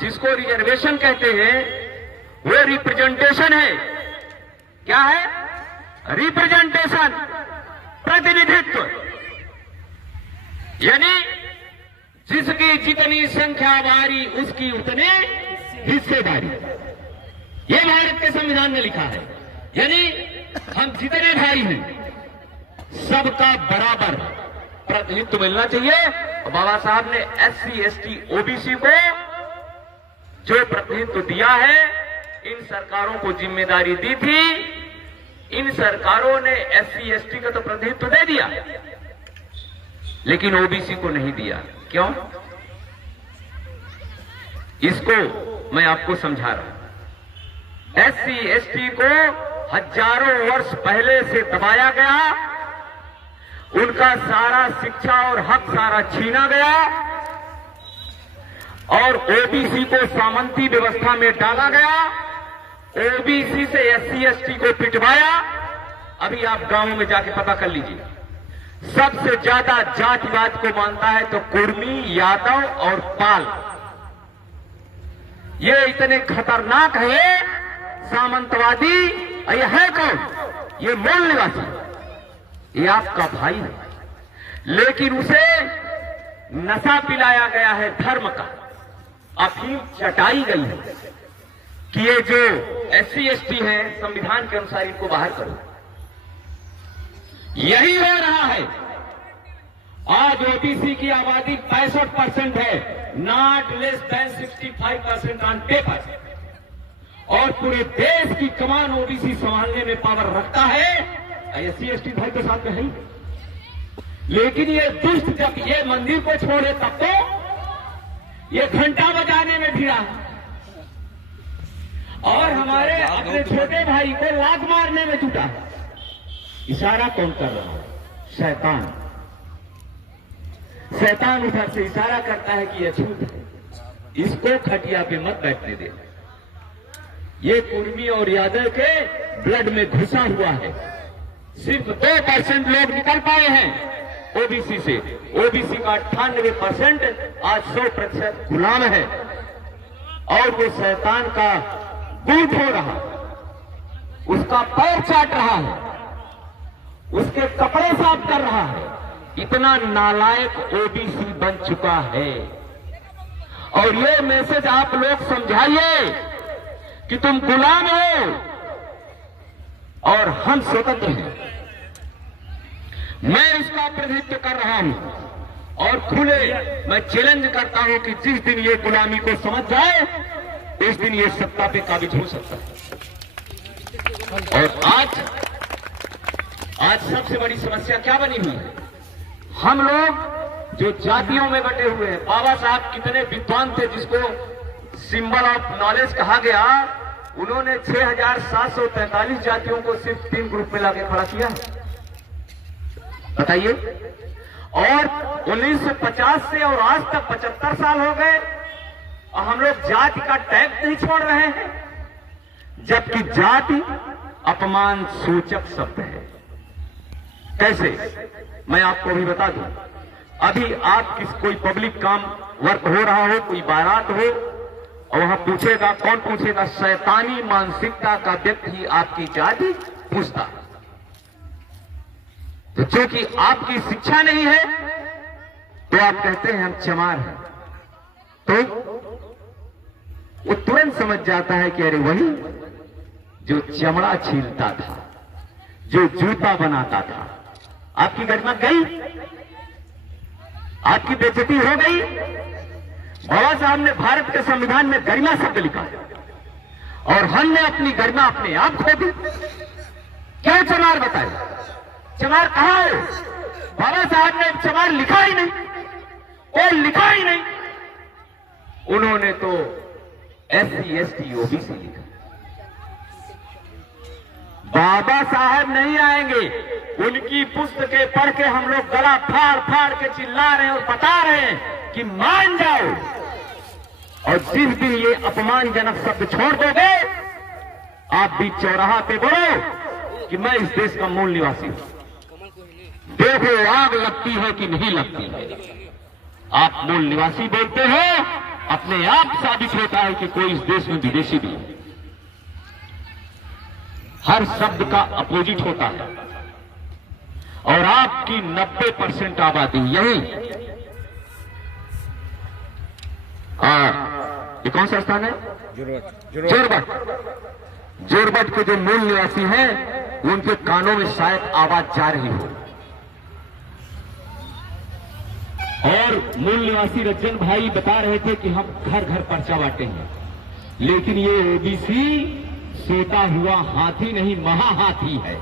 जिसको रिजर्वेशन कहते हैं वो रिप्रेजेंटेशन है। क्या है? रिप्रेजेंटेशन, प्रतिनिधित्व। यानी जिसकी जितनी संख्या बारी उसकी उतने हिस्सेदारी। ये भारत के संविधान में लिखा है। यानी हम जितने भाई हैं सबका बराबर प्रतिनिधित्व मिलना चाहिए। बाबा साहब ने SC ST OBC को जो प्रतिनिधित्व दिया है, इन सरकारों को जिम्मेदारी दी थी। इन सरकारों ने SC ST का तो प्रतिनिधित्व दे दिया, लेकिन OBC को नहीं दिया। क्यों? इसको मैं आपको समझा रहा हूं। SC ST को हजारों वर्ष पहले से दबाया गया, उनका सारा शिक्षा और हक सारा छीना गया और OBC को सामंती व्यवस्था में डाला गया। OBC से SC ST को पिटवाया। अभी आप गांवों में जाके पता कर लीजिए, सबसे ज्यादा जातिवाद को मानता है तो कुर्मी, यादव और पाल। ये इतने खतरनाक है सामंतवादी। ये है कौन? ये मूल निवासी, ये आपका भाई है, लेकिन उसे नशा पिलाया गया है धर्म का, अफीम चटाई गई है कि ये जो SC ST है संविधान के अनुसार इनको बाहर करो। यही हो रहा है। आज OBC की आबादी 65% है, not less than 65% on paper, और पूरे देश की कमान OBC संभालने में पावर रखता है। SC ST भाई के साथ में है, लेकिन ये दुष्ट जब ये मंदिर को छोड़े तब तो ये घंटा बजाने में भिड़ा और हमारे अपने छोटे भाई को लात मारने में जुटा। इशारा कौन कर रहा है? शैतान। शैतान उधर से इशारा करता है कि यह छूत है, इसको खटिया पे मत बैठने दे। ये कुर्मी और यादव के ब्लड में घुसा हुआ है। सिर्फ 2% लोग निकल पाए हैं OBC से। OBC का 98% आज 100% गुलाम है और वो शैतान का दूत हो रहा, उसका पैर चाट रहा है, उसके कपड़े साफ कर रहा है। इतना नालायक OBC बन चुका है। और ये मैसेज आप लोग समझाइए कि तुम गुलाम हो और हम स्वतंत्र हैं। मैं इसका प्रतिनिधित्व कर रहा हूं और खुले मैं चैलेंज करता हूं कि जिस दिन ये गुलामी को समझ जाए उस दिन ये सत्ता पे काबिज हो सकता है। और आज सबसे बड़ी समस्या क्या बनी हुई है? हम लोग जो जातियों में बटे हुए हैं, बाबा साहब कितने विद्वान थे जिसको सिंबल ऑफ नॉलेज कहा गया, उन्होंने 6743 जातियों को सिर्फ 3 ग्रुप में लाके खड़ा किया। बताइए। और 1950 से और आज तक 75 साल हो गए और हम लोग जाति का टैग नहीं छोड़ रहे हैं, जबकि जाति अपमान सूचक शब्द है। कैसे? मैं आपको अभी बता दूं। अभी आप कोई पब्लिक काम वर्क हो रहा हो, कोई बारात हो और वहां पूछेगा, कौन पूछेगा? शैतानी मानसिकता का व्यक्ति आपकी जाति पूछता। तो क्योंकि आपकी शिक्षा नहीं है तो आप कहते हैं हम चमार हैं, तो वो तुरंत समझ जाता है कि अरे वही जो चमड़ा छीलता था, जो जूता बनाता था। आपकी गरिमा गई, आपकी बेइज्जती हो गई। बाबा साहब ने भारत के संविधान में गरिमा शब्द लिखा और हमने अपनी गरिमा अपने आप खो दी। क्यों चमार? बताए चमार कहां है? बाबा साहब ने चमार लिखा ही नहीं, और लिखा ही नहीं। उन्होंने तो SC ST OBC लिखा। बाबा साहब नहीं आएंगे, उनकी पुस्तकें पढ़ के हम लोग गला फाड़ फाड़ के चिल्ला रहे हैं और बता रहे हैं कि मान जाओ। और जिस दिन ये अपमानजनक शब्द छोड़ दोगे, आप भी चौराहा पे बोलो कि मैं इस देश का मूल निवासी हूं। देखो आग लगती है कि नहीं लगती है। आप मूल निवासी बोलते हो अपने आप साबित होता है कि कोई इस देश में विदेशी भी है। हर शब्द का अपोजिट होता है और आपकी 90% आबादी यही ये कौन सा स्थान है? जोरबट के जो मूल निवासी हैं उनके कानों में शायद आवाज जा रही हो। और मूल निवासी रज्जन भाई बता रहे थे कि हम घर घर पर्चा बांटे हैं, लेकिन ये ओबीसी सोता हुआ हाथी नहीं, महाहाथी है।